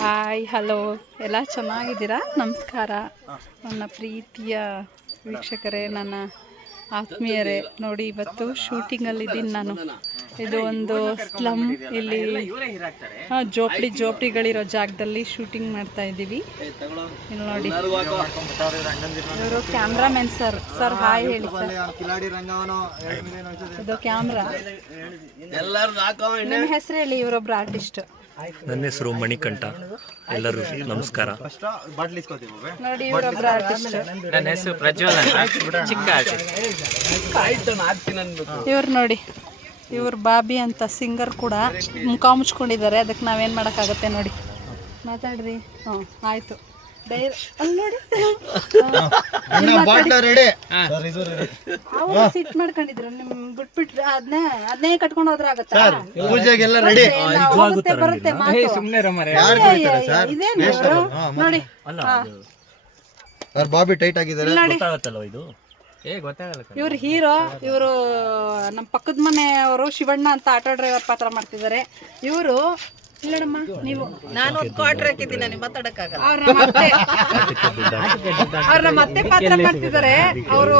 Hi hello ಎಲ್ಲ ಚೆನ್ನಾಗಿದ್ದೀರಾ? ನಮಸ್ಕಾರ ನನ್ನ ಪ್ರೀತಿಯ ವೀಕ್ಷಕರೇ, ನನ್ನ ಆತ್ಮೀಯರೇ. ನೋಡಿ, ಇವತ್ತು ಶೂಟಿಂಗಲ್ಲಿದ್ದೀನಿ ನಾನು. ಇದು ಒಂದು ಸ್ಲಮ್, ಇಲ್ಲಿ ಜೋಪಡಿಗಳಿರೋ ಜಾಗದಲ್ಲಿ ಶೂಟಿಂಗ್ ಮಾಡ್ತಾ ಇದ್ದೀವಿ. ಇಲ್ಲಿ ನೋಡಿ, ಇವರು ಕ್ಯಾಮ್ರಾಮನ್ ಸರ್. ಹಾಯ್ ಹೇಳಿ ಸರ್. ಇದು ಕ್ಯಾಮ್ರಾ. ನಿಮ್ಮ ಹೆಸರು ಹೇಳಿ. ಇವರೊಬ್ರು ಆರ್ಟಿಸ್ಟ್. ನನ್ನ ಹೆಸರು ಮಣಿಕಂಠ. ಎಲ್ಲರೂ ನಮಸ್ಕಾರ. ನೋಡಿ, ಇವರೊಬ್ರು ಆರ್ಟಿಸ್ಟ್. ನನ್ನ ಹೆಸರು ಪ್ರಜ್ವಲ್ ಅಂತ, ಚಿಕ್ಕ ಇವ್ರು ನೋಡಿ, ಇವ್ರು ಬಾಬಿ ಅಂತ ಸಿಂಗರ್ ಕೂಡ. ಮುಖ ಮುಚ್ಕೊಂಡಿದ್ದಾರೆ, ಅದಕ್ಕೆ ನಾವೇನು ಮಾಡೋಕ್ಕಾಗತ್ತೆ? ನೋಡಿ, ಮಾತಾಡ್ರಿ. ಹ್ಞೂ ಆಯಿತು. ಅವ್ರು ಸಿಟ್ ಮಾಡ್ಕೊಂಡಿದ್ರು, ನಿಮ್ ಬಿಟ್ಬಿಟ್ರೆ ಅದನ್ನೇ ಕಟ್ಕೊಂಡು ಹೋದ್ರೆ ಆಗತ್ತಾ? ಬರುತ್ತೆ ಮಾತು. ಇದೇನು ನೋಡಿ, ಬಾಬಿ ಟೈಟ್ ಆಗಿದ್ದಾರೆ. ಇವ್ರು ಹೀರೋ. ಇವರು ನಮ್ಮ ಪಕ್ಕದ ಮನೆಯವರು ಶಿವಣ್ಣ ಅಂತ ಆಟೋ ಡ್ರೈವರ್ ಪಾತ್ರ ಮಾಡ್ತಿದ್ದಾರೆ. ಇವರು ಇಲ್ಲಡಮ್ಮ, ನೀವು ನಾನು ಒಂದು ಕ್ವಾರ್ಟರ್ ಹಾಕಿದ್ದೀನಿ, ನನಗೆ ಮಾತಾಡಕ್ಕಾಗಲ್ಲ. ಅವ್ರನ್ನ ಮತ್ತೆ ಪಾತ್ರ ಮಾಡ್ತಿದ್ದಾರೆ. ಅವರು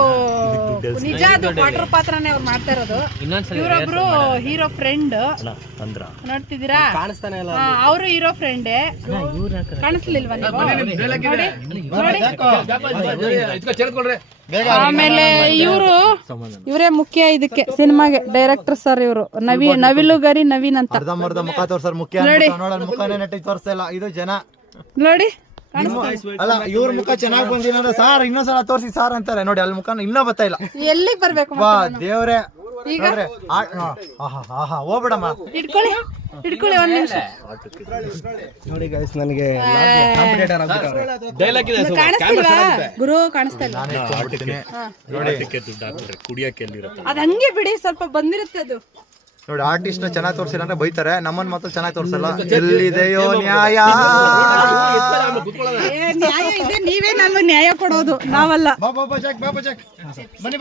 ನಿಜ, ಅದು ಕ್ವಾರ್ಟರ್ ಪಾತ್ರನೇ ಅವ್ರು ಮಾಡ್ತಾ ಇರೋದು. ಇವರೊಬ್ರು ಹೀರೋ ಫ್ರೆಂಡ್. ನೋಡ್ತಿದ್ದೀರಾ? ಅವರು ಹೀರೋ ಫ್ರೆಂಡೇ. ಕಾಣಿಸ್ಲಿಲ್ವಾ ನೀವು? ನೋಡಿ. ಆಮೇಲೆ ಇವರೇ ಮುಖ್ಯ ಇದಕ್ಕೆ, ಸಿನಿಮಾಗೆ ಡೈರೆಕ್ಟರ್ ಸರ್. ಇವರು ನವಿಲುಗರಿ ನವೀನ್ ಅಂತ. ಮುಖ ತೋರ್ಸರ್ ಮುಖ್ಯ ತೋರಿಸ್ತಾ ಇದು ಜನ ನೋಡಿ. ಅಲ್ಲ, ಇವ್ರ ಮುಖ ಚೆನ್ನಾಗಿ ಬಂದಿಲ್ಲ ಸಾರ್, ಇನ್ನೊಂದ್ಸಲ ತೋರಿಸಿ ಸಾರ್ ಅಂತಾರೆ. ನೋಡಿ, ಅಲ್ಲಿ ಮುಖ ಇನ್ನೂ ಬರ್ತಾ ಇಲ್ಲ. ಎಲ್ಲಿಗೆ ಬರ್ಬೇಕು? ದೇವ್ರೆ, ಹೋಗ್ಬಿಡಮ್ಮ. ಇಟ್ಕೊಳ್ಳಿ ಒಂದ್ ನಿಮಿಷ. ನೋಡಿ ಗೈಸ್, ನನಗೆ ಕಾಣಿಸ್ತಿಲ್ವಾ ಗುರು? ಕಾಣಿಸ್ತಾ ಇಲ್ಲ. ಅದ್ ಹಂಗೆ ಬಿಡಿ, ಸ್ವಲ್ಪ ಬಂದಿರುತ್ತೆ ಅದು. ನೋಡಿ, ಆರ್ಟಿಸ್ಟ್ ನ ಚೆನ್ನಾಗಿ ತೋರಿಸಿಲ್ಲ ಅಂದ್ರೆ ಬೈತಾರೆ, ನಮ್ಮನ್ ಮಾತ್ರ ಚೆನ್ನಾಗಿ ತೋರಿಸಲ್ಲ. ಎಲ್ಲಿದೆಯೋ ನ್ಯಾಯ? ನ್ಯಾಯ ಇದೆ, ನೀವೇ ನಮ್ಗೆ ನ್ಯಾಯ ಕೊಡೋದು, ನಾವಲ್ಲ. ಬನ್ನಿ.